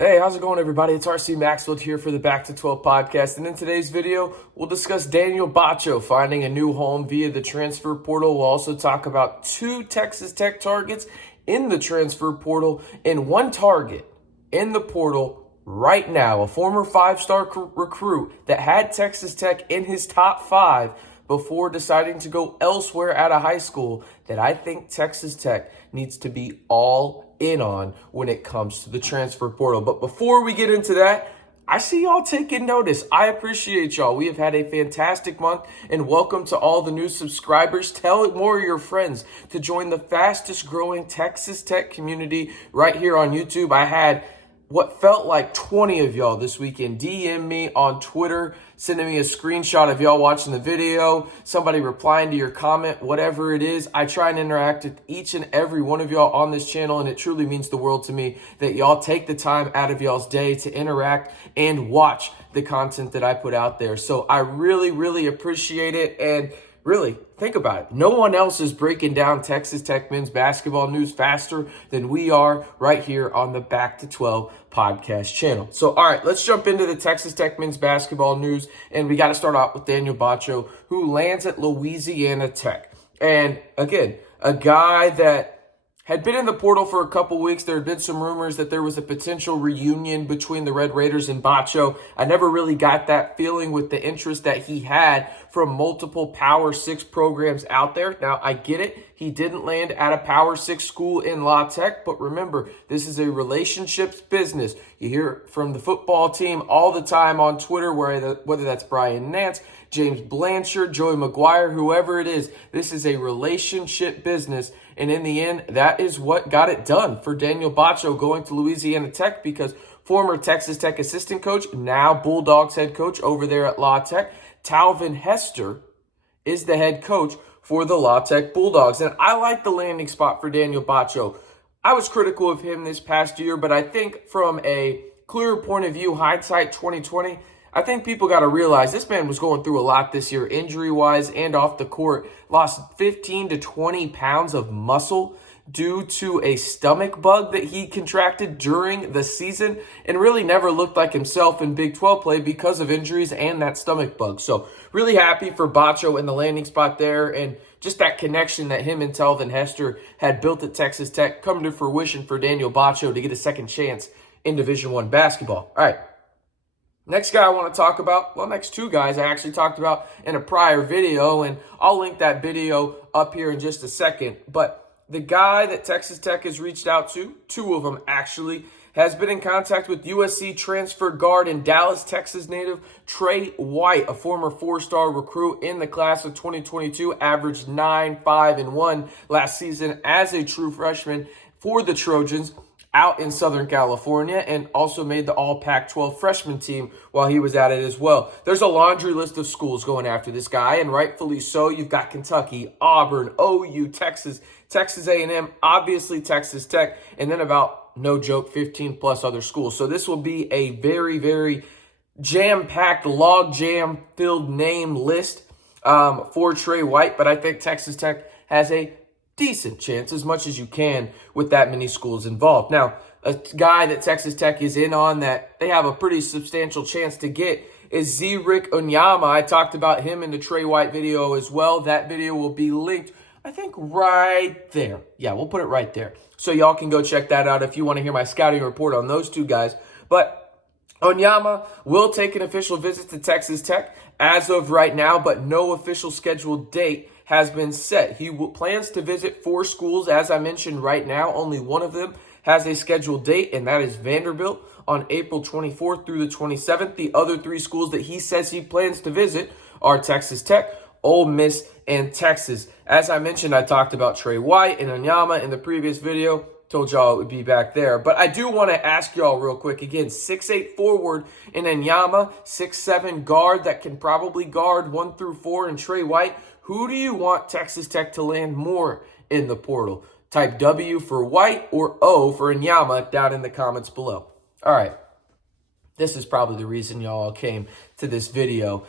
Hey, how's it going, everybody? It's RC Maxfield here for the Back to 12 podcast. And in today's video, we'll discuss Daniel Batcho finding a new home via the transfer portal. We'll also talk about two Texas Tech targets in the transfer portal and one target in the portal right now, a former five-star recruit that had Texas Tech in his top five before deciding to go elsewhere out of high school that I think Texas Tech needs to be all in on when it comes to the transfer portal. But before we get into that, I see y'all taking notice. I appreciate y'all. We have had a fantastic month, and welcome to all the new subscribers. Tell more of your friends to join the fastest growing Texas Tech community right here on YouTube. I had what felt like 20 of y'all this weekend DM me on Twitter, sending me a screenshot of y'all watching the video, somebody replying to your comment, whatever it is. I try and interact with each and every one of y'all on this channel, and it truly means the world to me that y'all take the time out of y'all's day to interact and watch the content that I put out there. So I really, really appreciate it. And really, think about it. No one else is breaking down Texas Tech men's basketball news faster than we are right here on the Back to 12 podcast channel. So, all right, let's jump into the Texas Tech men's basketball news. And we got to start out with Daniel Batcho, who lands at Louisiana Tech. And again, a guy that had been in the portal for a couple weeks. There had been some rumors that there was a potential reunion between the Red Raiders and Batcho. I never really got that feeling with the interest that he had from multiple Power 6 programs out there. Now, I get it. He didn't land at a Power 6 school in La Tech, but remember, this is a relationships business. You hear from the football team all the time on Twitter, whether that's Brian Nance, James Blanchard, Joey McGuire, whoever it is, this is a relationship business. And in the end, that is what got it done for Daniel Batcho going to Louisiana Tech, because former Texas Tech assistant coach, now Bulldogs head coach over there at La Tech, Talvin Hester, is the head coach for the La Tech Bulldogs. And I like the landing spot for Daniel Batcho. I was critical of him this past year, but I think from a clear point of view, hindsight 2020, I think people got to realize this man was going through a lot this year, injury-wise and off the court. Lost 15 to 20 pounds of muscle due to a stomach bug that he contracted during the season, and really never looked like himself in Big 12 play because of injuries and that stomach bug. So really happy for Batcho in the landing spot there, and just that connection that him and Talvin Hester had built at Texas Tech come to fruition for Daniel Batcho to get a second chance in Division I basketball. All right. Next guy I want to talk about, well, next two guys I actually talked about in a prior video, and I'll link that video up here in just a second. But the guy that Texas Tech has reached out to, two of them actually, has been in contact with USC transfer guard and Dallas, Texas native Tre White, a former four-star recruit in the class of 2022, averaged 9, 5, and 1 last season as a true freshman for the Trojans out in Southern California, and also made the all Pac-12 freshman team while he was at it as well. There's a laundry list of schools going after this guy, and rightfully so. You've got Kentucky, Auburn, OU, Texas, Texas A&M, obviously Texas Tech, and then about, no joke, 15 plus other schools. So this will be a very, very jam-packed, log-jam-filled name list for Tre White, but I think Texas Tech has a decent chance, as much as you can, with that many schools involved. Now, a guy that Texas Tech is in on that they have a pretty substantial chance to get is Ze'Rik Onyema. I talked about him in the Tre White video as well. That video will be linked, I think, right there. Yeah, we'll put it right there. So y'all can go check that out if you want to hear my scouting report on those two guys. But Onyema will take an official visit to Texas Tech as of right now, but no official scheduled date has been set. He plans to visit 4 schools, as I mentioned right now. Only one of them has a scheduled date, and that is Vanderbilt on April 24th through the 27th. The other 3 schools that he says he plans to visit are Texas Tech, Ole Miss, and Texas. As I mentioned, I talked about Tre White and Onyema in the previous video. Told y'all it would be back there. But I do want to ask y'all real quick. Again, 6'8" forward in Onyema, 6'7" guard that can probably guard 1 through 4 in Tre White. Who do you want Texas Tech to land more in the portal? Type W for White or O for Onyema down in the comments below. All right. This is probably the reason y'all came to this video.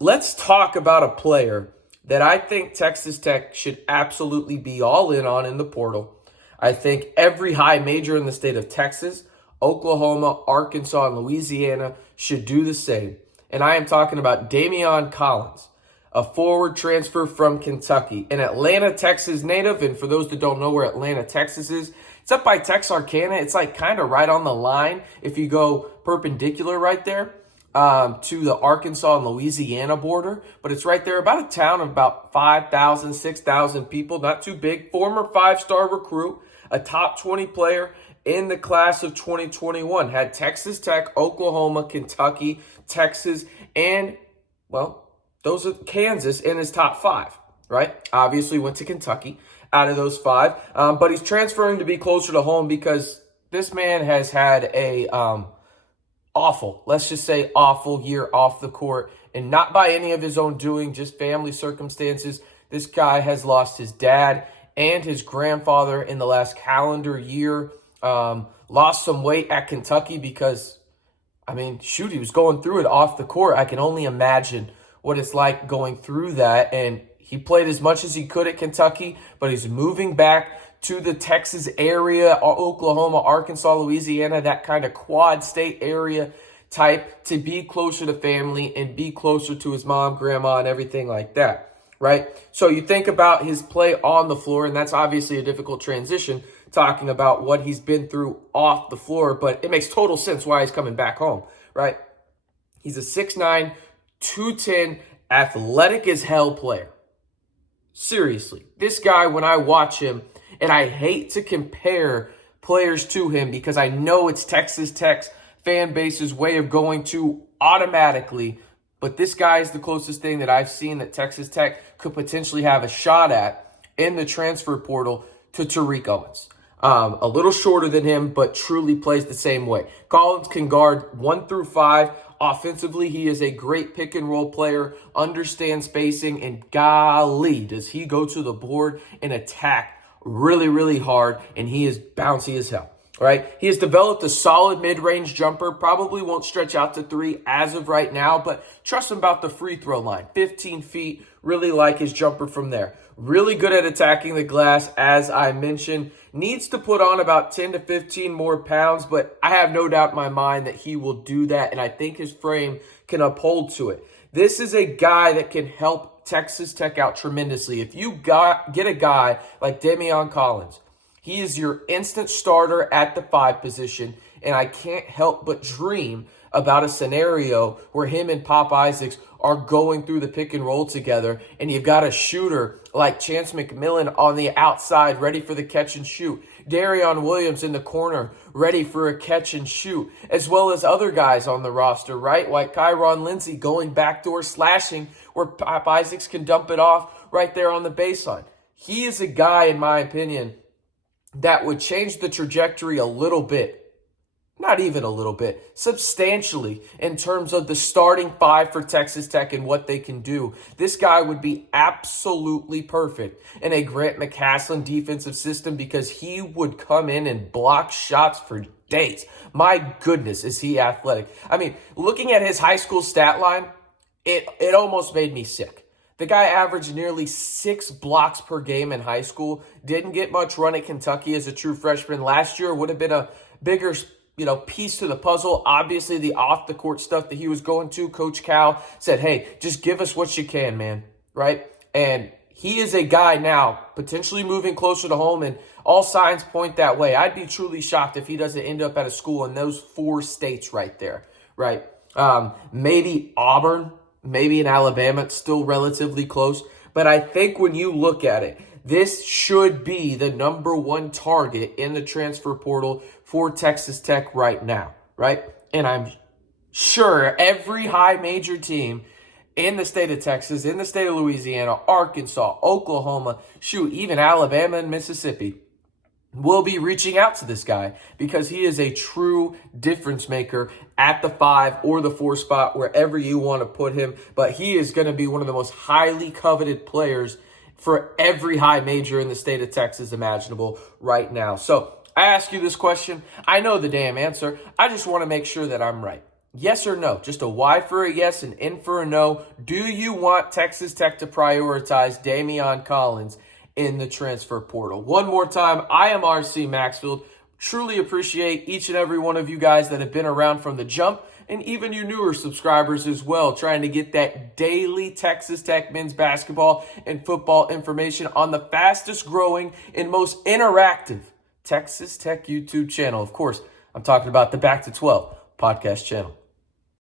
Let's talk about a player that I think Texas Tech should absolutely be all in on in the portal. I think every high major in the state of Texas Oklahoma, Arkansas, and Louisiana should do the same. And I am talking about Damion Collins, a forward transfer from Kentucky, an Atlanta, Texas native. And for those that don't know where Atlanta, Texas is, it's up by Texarkana. It's like kind of right on the line if you go perpendicular right there to the Arkansas and Louisiana border. But it's right there, about a town of about 5,000, 6,000 people, not too big. Former five-star recruit, a top 20 player in the class of 2021. Had Texas Tech, Oklahoma, Kentucky, Texas, and, well, those are Kansas in his top five, right? Obviously went to Kentucky out of those five. But he's transferring to be closer to home because this man has had a let's just say awful year off the court, and not by any of his own doing, just family circumstances. This guy has lost his dad and his grandfather in the last calendar year. Lost some weight at Kentucky because, I mean, shoot, he was going through it off the court. I can only imagine what it's like going through that. And he played as much as he could at Kentucky, but he's moving back to the Texas area, Oklahoma, Arkansas, Louisiana, that kind of quad state area type, to be closer to family and be closer to his mom, grandma, and everything like that, right? So you think about his play on the floor, and that's obviously a difficult transition, talking about what he's been through off the floor, but it makes total sense why he's coming back home, right? He's a 6'9", 210, athletic as hell player. Seriously, this guy, when I watch him, and I hate to compare players to him because I know it's Texas Tech's fan base's way of going to automatically, but this guy is the closest thing that I've seen that Texas Tech could potentially have a shot at in the transfer portal to Ze'Rik Onyema. A little shorter than him, but truly plays the same way. Collins can guard 1 through 5. Offensively, he is a great pick and roll player, understands spacing, and golly, does he go to the board and attack really, really hard, and he is bouncy as hell, right? He has developed a solid mid-range jumper, probably won't stretch out to 3 as of right now, but trust him about the free throw line. 15 feet, really like his jumper from there. Really good at attacking the glass, as I mentioned. Needs to put on about 10 to 15 more pounds, but I have no doubt in my mind that he will do that, and I think his frame can uphold to it. This is a guy that can help Texas Tech out tremendously. If you get a guy like Damion Collins, he is your instant starter at the 5 position, and I can't help but dream about a scenario where him and Pop Isaacs are going through the pick and roll together, and you've got a shooter like Chance McMillan on the outside ready for the catch and shoot, Darion Williams in the corner ready for a catch and shoot, as well as other guys on the roster, right? Like Kyron Lindsey going backdoor slashing where Pop Isaacs can dump it off right there on the baseline. He is a guy, in my opinion, that would change the trajectory a little bit. Not even a little bit, substantially, in terms of the starting 5 for Texas Tech and what they can do. This guy would be absolutely perfect in a Grant McCasland defensive system because he would come in and block shots for days. My goodness, is he athletic. I mean, looking at his high school stat line, it almost made me sick. The guy averaged nearly 6 blocks per game in high school. Didn't get much run at Kentucky as a true freshman. Last year would have been a bigger piece to the puzzle. Obviously, the off-the-court stuff that he was going to, Coach Cal said, hey, just give us what you can, man, right? And he is a guy now potentially moving closer to home, and all signs point that way. I'd be truly shocked if he doesn't end up at a school in those 4 states right there, right? Maybe Auburn, maybe in Alabama. It's still relatively close. But I think when you look at it, this should be the number 1 target in the transfer portal for Texas Tech right now, right? And I'm sure every high major team in the state of Texas, in the state of Louisiana, Arkansas, Oklahoma, shoot, even Alabama and Mississippi will be reaching out to this guy because he is a true difference maker at the 5 or the 4 spot, wherever you want to put him. But he is going to be one of the most highly coveted players for every high major in the state of Texas imaginable right now. So I ask you this question. I know the damn answer. I just want to make sure that I'm right. Yes or no? Just a Y for a yes and N for a no. Do you want Texas Tech to prioritize Damion Collins in the transfer portal? One more time, I am RC Maxfield. Truly appreciate each and every one of you guys that have been around from the jump, and even you newer subscribers as well, trying to get that daily Texas Tech men's basketball and football information on the fastest growing and most interactive Texas Tech YouTube channel. Of course, I'm talking about the Back to 12 podcast channel.